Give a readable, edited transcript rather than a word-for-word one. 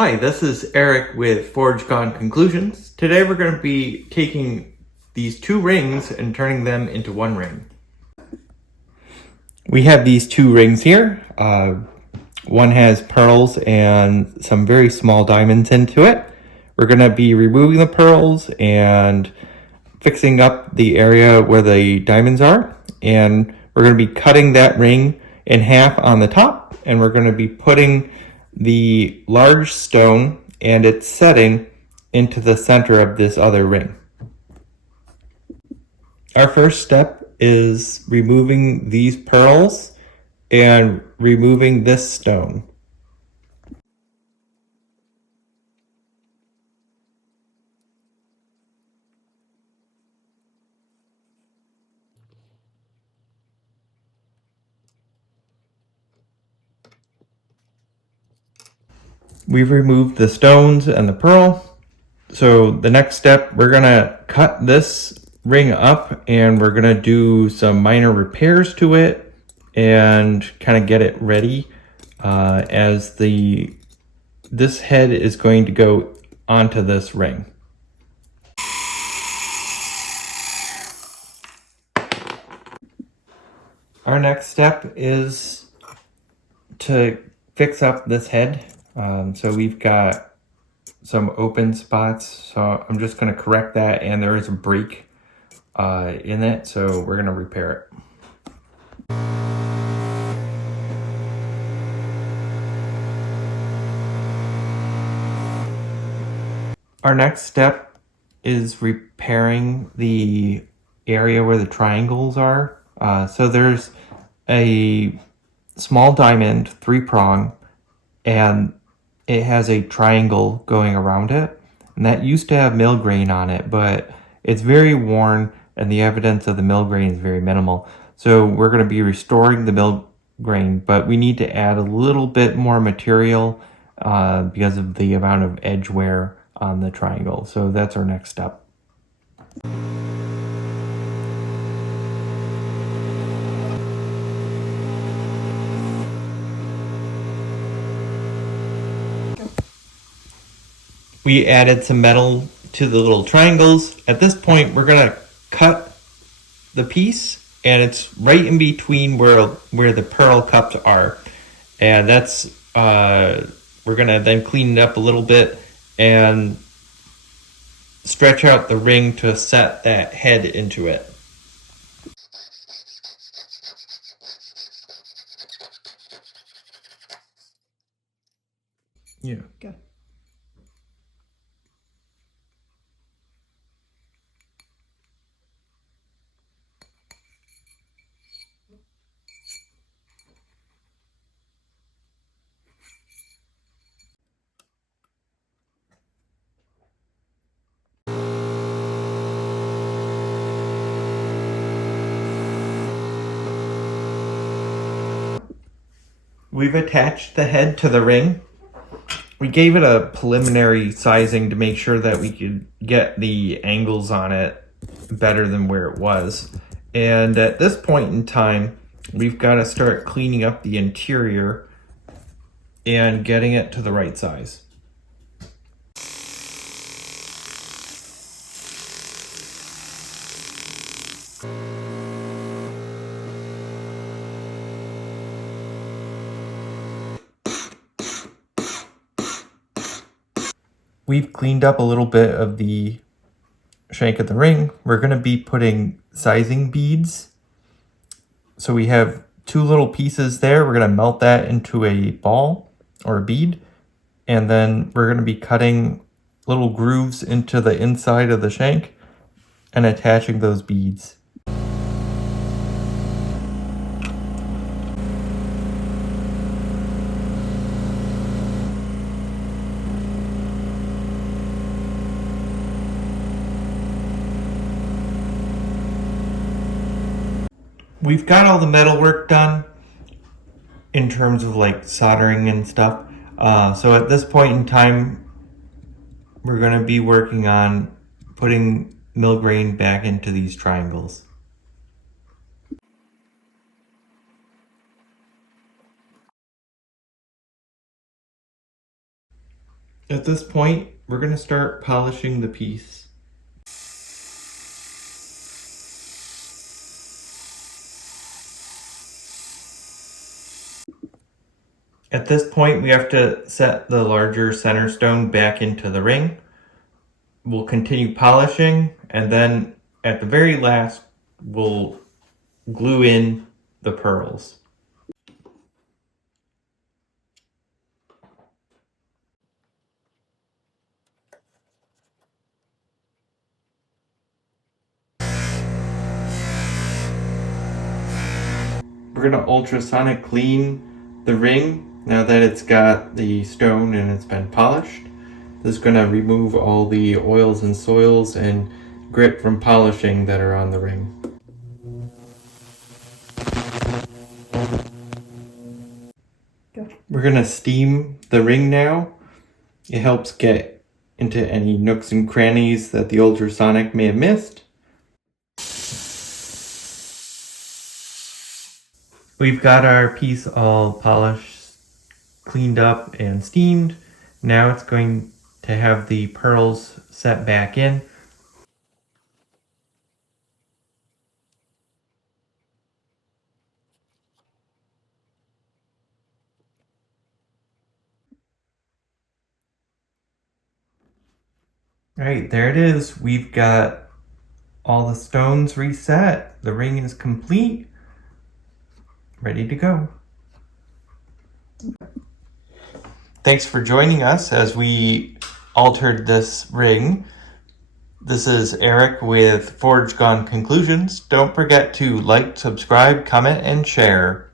Hi, this is Eric with ForgeCon Conclusions. Today we're going to be taking these two rings and turning them into one ring. We have these two rings here. One has pearls and some very small diamonds into it. We're going to be removing the pearls and fixing up the area where the diamonds are. And we're going to be cutting that ring in half on the top. And we're going to be putting the large stone and its setting into the center of this other ring. Our first step is removing these pearls and removing this stone. We've removed the stones and the pearl. So the next step, we're gonna cut this ring up and we're gonna do some minor repairs to it and kind of get it ready as this head is going to go onto this ring. Our next step is to fix up this head. So we've got some open spots, so I'm just going to correct that, and there is a break in it, so we're going to repair it. Our next step is repairing the area where the triangles are. So there's a small diamond, 3-prong, and it has a triangle going around it. And that used to have mill grain on it, but it's very worn and the evidence of the mill grain is very minimal. So we're going to be restoring the mill grain, but we need to add a little bit more material because of the amount of edge wear on the triangle. So that's our next step. We added some metal to the little triangles. At this point, we're gonna cut the piece, and it's right in between where the pearl cups are. And that's, we're gonna then clean it up a little bit and stretch out the ring to set that head into it. Yeah. Go. We've attached the head to the ring. We gave it a preliminary sizing to make sure that we could get the angles on it better than where it was. And at this point in time, we've got to start cleaning up the interior and getting it to the right size. We've cleaned up a little bit of the shank of the ring. We're going to be putting sizing beads. So we have 2 little pieces there. We're going to melt that into a ball or a bead. And then we're going to be cutting little grooves into the inside of the shank and attaching those beads. We've got all the metal work done in terms of like soldering and stuff. So at this point in time, we're going to be working on putting mill grain back into these triangles. At this point, we're going to start polishing the piece. At this point, we have to set the larger center stone back into the ring. We'll continue polishing, and then at the very last, we'll glue in the pearls. We're going to ultrasonic clean the ring now that it's got the stone and it's been polished. This is going to remove all the oils and soils and grit from polishing that are on the ring. We're going to steam the ring now. It helps get into any nooks and crannies that the ultrasonic may have missed. We've got our piece all polished, cleaned up, and steamed. Now it's going to have the pearls set back in. All right, there it is. We've got all the stones reset. The ring is complete, ready to go. Thanks for joining us as we altered this ring. This is Eric with Forge Gone Conclusions. Don't forget to like, subscribe, comment, and share.